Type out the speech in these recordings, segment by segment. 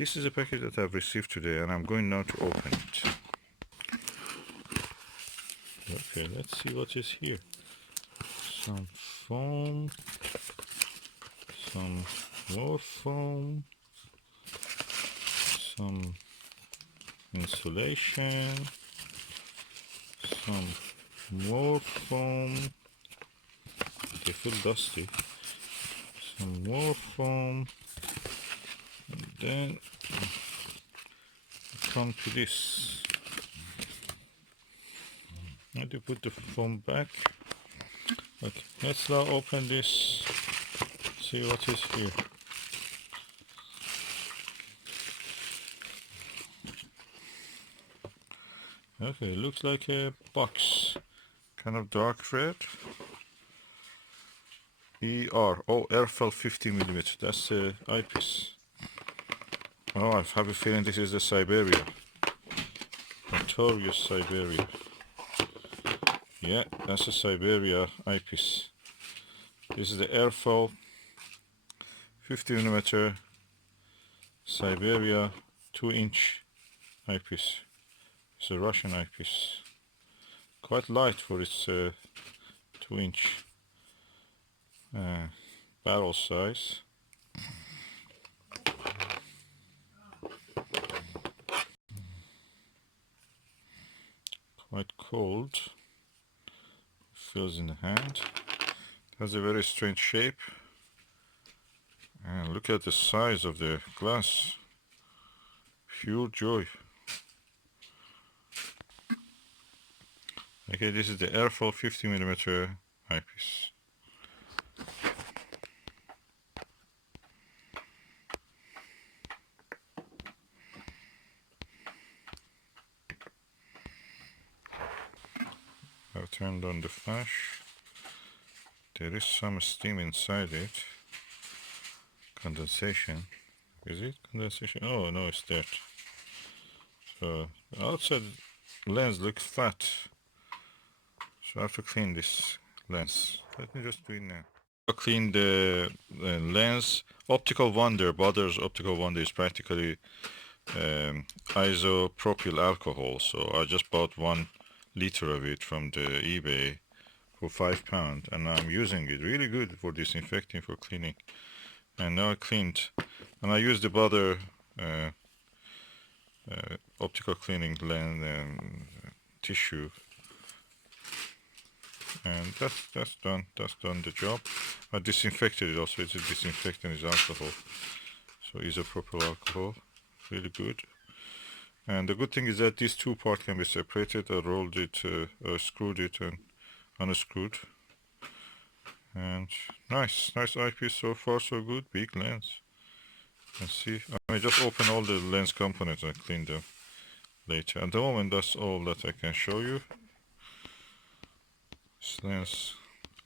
This is a package that I've received today, and I'm going now to open it. Okay, let's see what is here. Some foam, some more foam, some insulation, some more foam. They feel dusty. Some more foam, and then come to this. How do you put the foam back? Okay, let's now open this. See what is here. Okay, looks like a box, kind of dark red. Erfle 50mm. That's the eyepiece. Oh, I have a feeling this is the Siberia. Notorious Siberia. Yeah, that's a Siberia eyepiece. This is the Erfle 50mm Siberia 2-inch eyepiece. It's a Russian eyepiece. Quite light for its 2-inch barrel size. Quite cold. Feels in the hand. Has a very strange shape. And look at the size of the glass. Pure joy. Okay, this is the Erfle 50mm eyepiece. I've turned on the flash. There is some steam inside it. Condensation. Is it condensation? Oh no, it's dirt. So the outside lens looks flat. So I have to clean this lens. Let me just do it now. I'll clean the lens. Optical Wonder, Bother's Optical Wonder is practically isopropyl alcohol. So I just bought 1 liter of it from the eBay for £5, and I'm using it. Really good for disinfecting, for cleaning. And now I cleaned, and I used the Bother optical cleaning lens tissue, and that's done the job. I disinfected it also. It's a disinfectant, is alcohol, so isopropyl alcohol, really good. And the good thing is that these two parts can be separated. I rolled it, screwed it and unscrewed, and nice eyepiece. So far so good. Big lens. Let's see, I may just open all the lens components and clean them later. At the moment, that's all that I can show you. This lens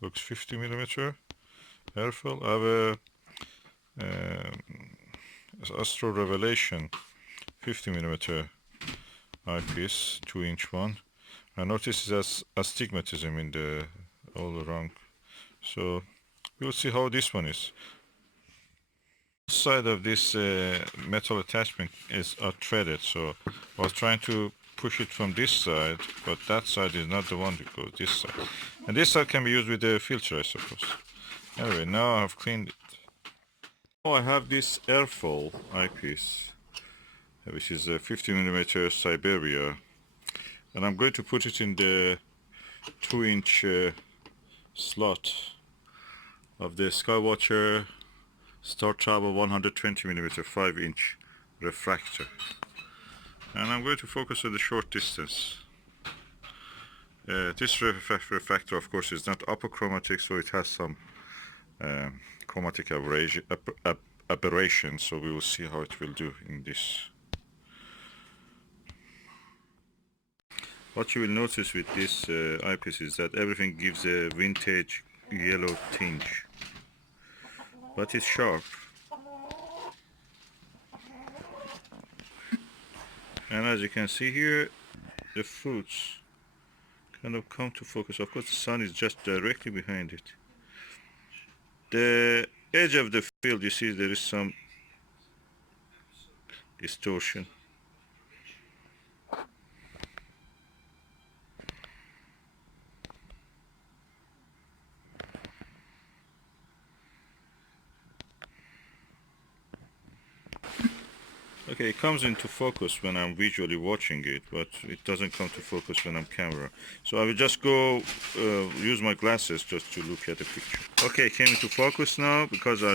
looks 50mm Erfle. I have a Astro Revelation 50mm eyepiece, 2-inch one. I noticed there's astigmatism in the all around, so we'll see how this one is. Side of this metal attachment is threaded, so I was trying to push it from this side, but that side is not the one that goes this side, and this side can be used with the filter, I suppose. Anyway, now I've cleaned it. Oh, I have this Erfle eyepiece, which is a 50mm Siberia, and I'm going to put it in the 2-inch slot of the Skywatcher Star Travel 120mm 5-inch refractor, and I'm going to focus on the short distance. This refractor, of course, is not apochromatic, so it has some chromatic aberration, so we will see how it will do in this. What you will notice with this eyepiece is that everything gives a vintage yellow tinge, but it's sharp. And as you can see here, the fruits kind of come to focus. Of course, the sun is just directly behind it. The edge of the field, you see there is some distortion. Okay, it comes into focus when I'm visually watching it, but it doesn't come to focus when I'm camera. So I will just go use my glasses just to look at the picture. Okay, it came into focus now because I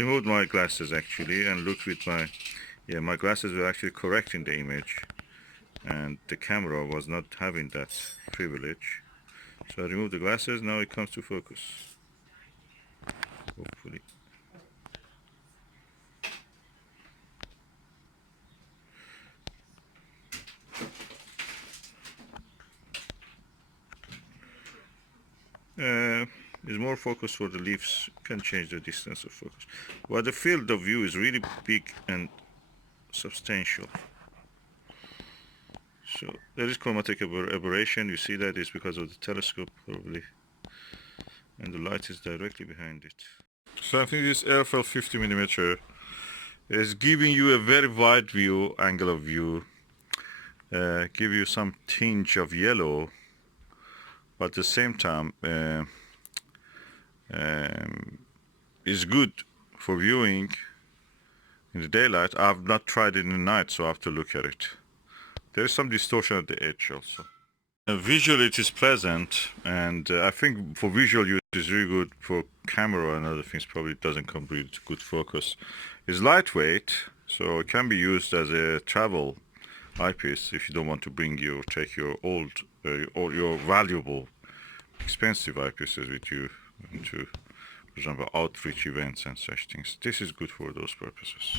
removed my glasses actually and looked with my glasses were actually correcting the image, and the camera was not having that privilege. So I removed the glasses, now it comes to focus. Hopefully. Is more focus for the leaves, can change the distance of focus. But the field of view is really big and substantial. So there is chromatic aberration. You see that is because of the telescope probably, and the light is directly behind it. So I think this Erfle 50mm is giving you a very wide view, angle of view, give you some tinge of yellow, but at the same time is good for viewing in the daylight. I've not tried it in the night, so I have to look at it. There is some distortion at the edge also. Visually it is pleasant, and I think for visual use it is really good. For camera and other things probably it doesn't come really to good focus. It's lightweight, so it can be used as a travel eyepiece if you don't want to take your old or your valuable expensive eyepieces with you into, for example, outreach events and such things. This is good for those purposes.